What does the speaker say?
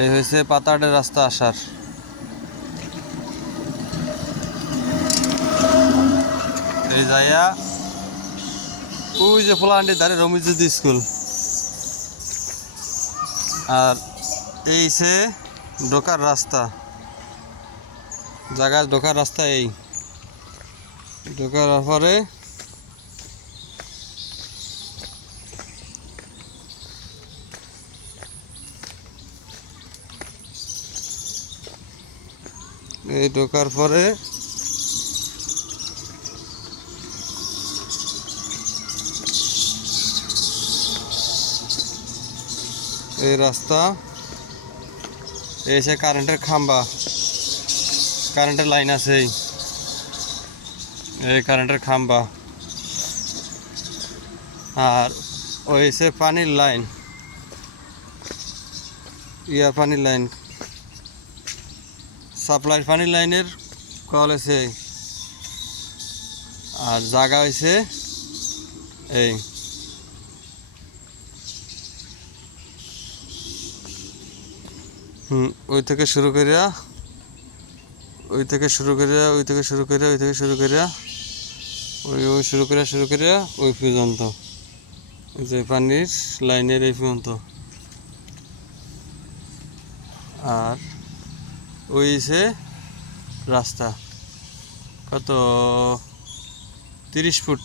এই হয়েছে পাতাহাটের রাস্তা আসার। এই যাইয়া ওই যে ফোলাহান্ডির ধারে রমিজুদ্দি স্কুল। আর এই সে ঢোকার রাস্তা, জায়গায় ঢোকার রাস্তা। এই ঢোকার পরে এই ঢোকার পরে এই রাস্তা এসে কারেন্টের খাম্বা, কারেন্টের লাইন আছে। এই কারেন্টের খাম্বা আর ওই সে পানির লাইন, পানির লাইন, সাপ্লাই পানির লাইনের কল আছে। আর জায়গা হয়েছে এই ওই থেকে শুরু করিয়া ওই থেকে শুরু করিয়া ওই থেকে শুরু করিয়া ওই থেকে শুরু করিয়া ওই শুরু করিয়া ওই পর্যন্ত, ওই যে পানির লাইনের এই পর্যন্ত। আর ওই সে রাস্তা কত 30 ফুট।